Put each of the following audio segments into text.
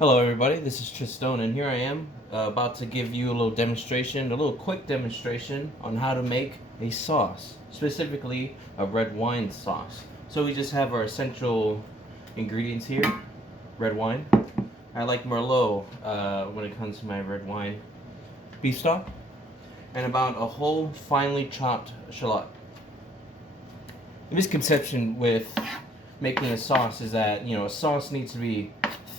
Hello everybody, this is Tristone and here I am about to give you a little demonstration, a little quick demonstration on how to make a sauce, specifically a red wine sauce. So we just have our essential ingredients here, red wine. I like Merlot when it comes to my red wine. Beef stock, and about a whole finely chopped shallot. The misconception with making a sauce is that, a sauce needs to be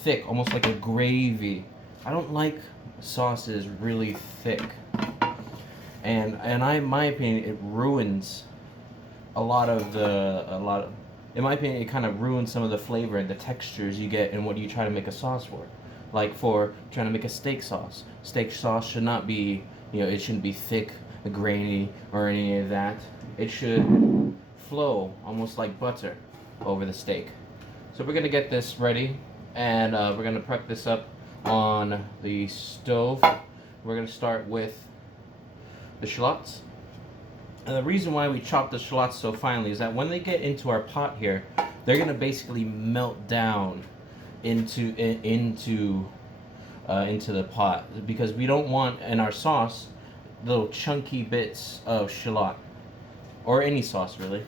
thick, almost like a gravy. I don't like sauces really thick. In my opinion, it ruins in my opinion, it kind of ruins some of the flavor and the textures you get in what you try to make a sauce for. Like for trying to make a steak sauce. Steak sauce should not be, it shouldn't be thick, grainy, or any of that. It should flow almost like butter over the steak. So we're gonna get this ready, and we're gonna prep this up on the stove. We're gonna start with the shallots. And the reason why we chop the shallots so finely is that when they get into our pot here, they're gonna basically melt down into the pot, because we don't want in our sauce little chunky bits of shallot, or any sauce really.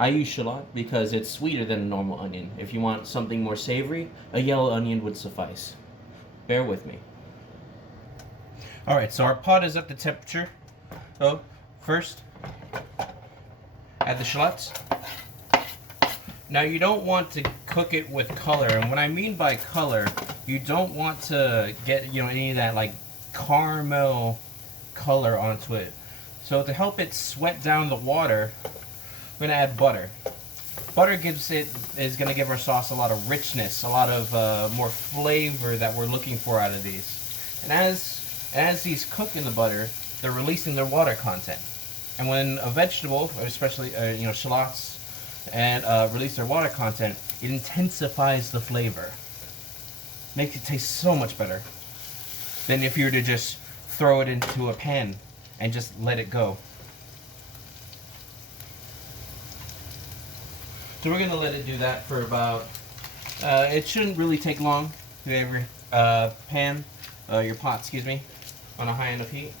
I use shallot because it's sweeter than a normal onion. If you want something more savory, a yellow onion would suffice. Bear with me. Alright, so our pot is at the temperature. So, first, add the shallots. Now you don't want to cook it with color, and what I mean by color, you don't want to get, any of that like caramel color onto it. So to help it sweat down the water, we're gonna add butter. Butter is gonna give our sauce a lot of richness, a lot of more flavor that we're looking for out of these. And as these cook in the butter, they're releasing their water content. And when a vegetable, especially shallots, and release their water content, it intensifies the flavor. Makes it taste so much better than if you were to just throw it into a pan and just let it go. So we're going to let it do that for about, it shouldn't really take long. You have your your pot, excuse me, on a high enough heat.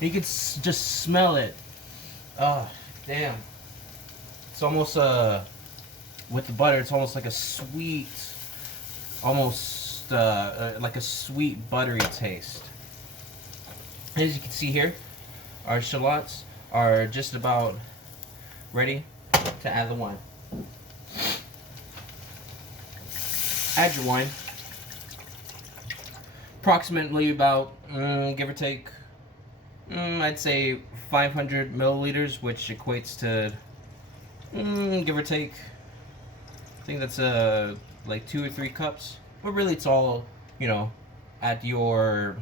You can just smell it. Oh, damn. It's almost, with the butter, it's almost like a sweet, almost like a sweet buttery taste. As you can see here, our shallots are just about ready to add the wine. Add your wine. Approximately about, give or take, I'd say 500 milliliters, which equates to, give or take, I think that's like 2 or 3 cups. But really it's all, at your,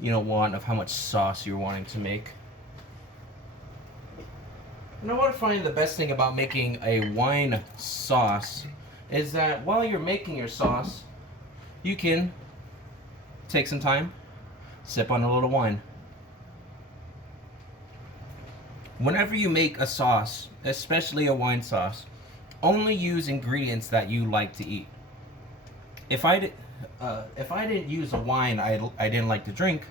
want of how much sauce you're wanting to make. And I want to find the best thing about making a wine sauce is that while you're making your sauce, you can take some time, sip on a little wine. Whenever you make a sauce, especially a wine sauce, only use ingredients that you like to eat. If I didn't use a wine I didn't like to drink,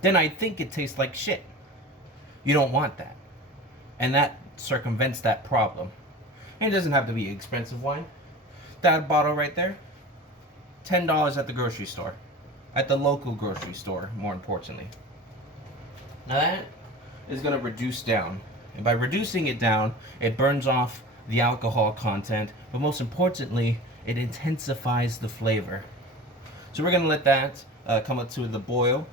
then I'd think it tastes like shit. You don't want that. And that circumvents that problem. And it doesn't have to be expensive wine. That bottle right there, $10 at the grocery store. At the local grocery store, more importantly. Now that is going to reduce down. And by reducing it down, it burns off the alcohol content, but most importantly, it intensifies the flavor. So we're going to let that come up to the boil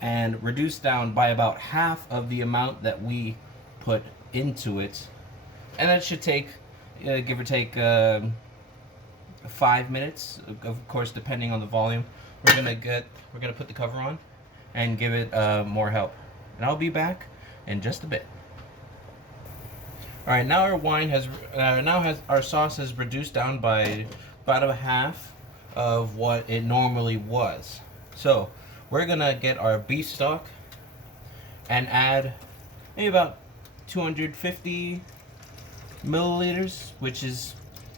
and reduce down by about half of the amount that we put into it. And that should take, give or take, 5 minutes, of course, depending on the volume. We're gonna put the cover on and give it more help. And I'll be back in just a bit. All right, now our wine has our sauce has reduced down by about a half of what it normally was. So we're gonna get our beef stock and add maybe about 250 milliliters, which is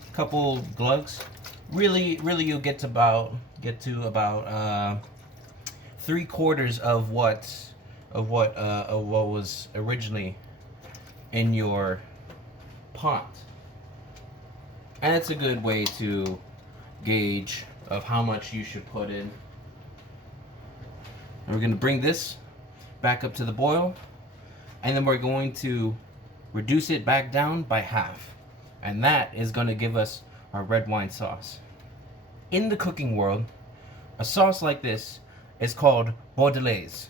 a couple glugs. really you'll get to about 3/4 of what was originally in your pot. And it's a good way to gauge of how much you should put in. And we're going to bring this back up to the boil, and then we're going to reduce it back down by half. And that is going to give us our red wine sauce. In the cooking world, a sauce like this is called Bordelaise.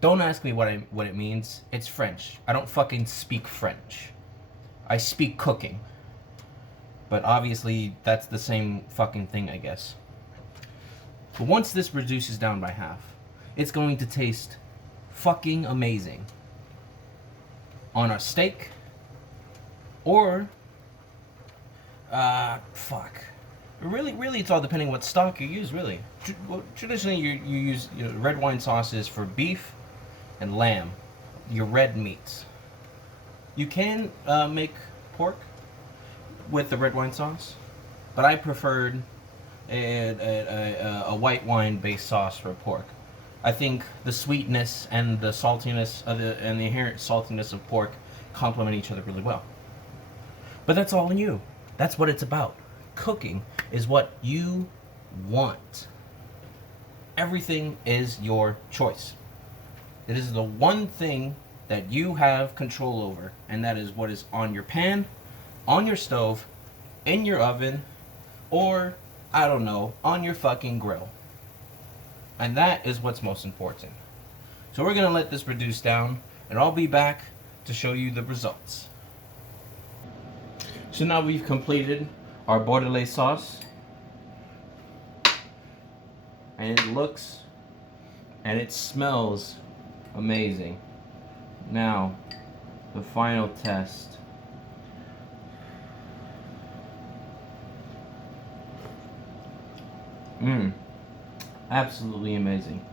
Don't ask me what it means. It's French. I don't fucking speak French. I speak cooking. But obviously, that's the same fucking thing, I guess. But once this reduces down by half, it's going to taste fucking amazing on a steak, or fuck. Really, it's all depending what stock you use. Really, traditionally you use red wine sauces for beef and lamb, your red meats. You can make pork with the red wine sauce, but I preferred a white wine based sauce for pork. I think the sweetness and the saltiness and the inherent saltiness of pork complement each other really well. But that's all in you. That's what it's about. Cooking is what you want. Everything is your choice. It is the one thing that you have control over, and that is what is on your pan, on your stove, in your oven, or, I don't know, on your fucking grill. And that is what's most important. So we're going to let this reduce down, and I'll be back to show you the results. So now we've completed our Bordelaise sauce. And it looks and it smells amazing. Now, the final test. Absolutely amazing.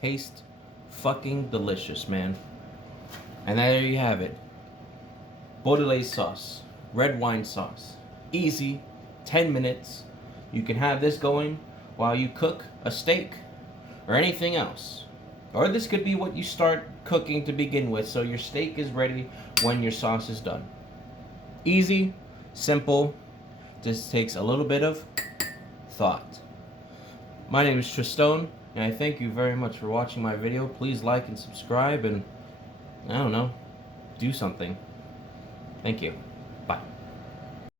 Taste fucking delicious, man. And there you have it. Bordelaise sauce, red wine sauce. Easy, 10 minutes. You can have this going while you cook a steak or anything else. Or this could be what you start cooking to begin with, so your steak is ready when your sauce is done. Easy, simple, just takes a little bit of thought. My name is Tristone, and I thank you very much for watching my video. Please like and subscribe, and I don't know, do something. Thank you.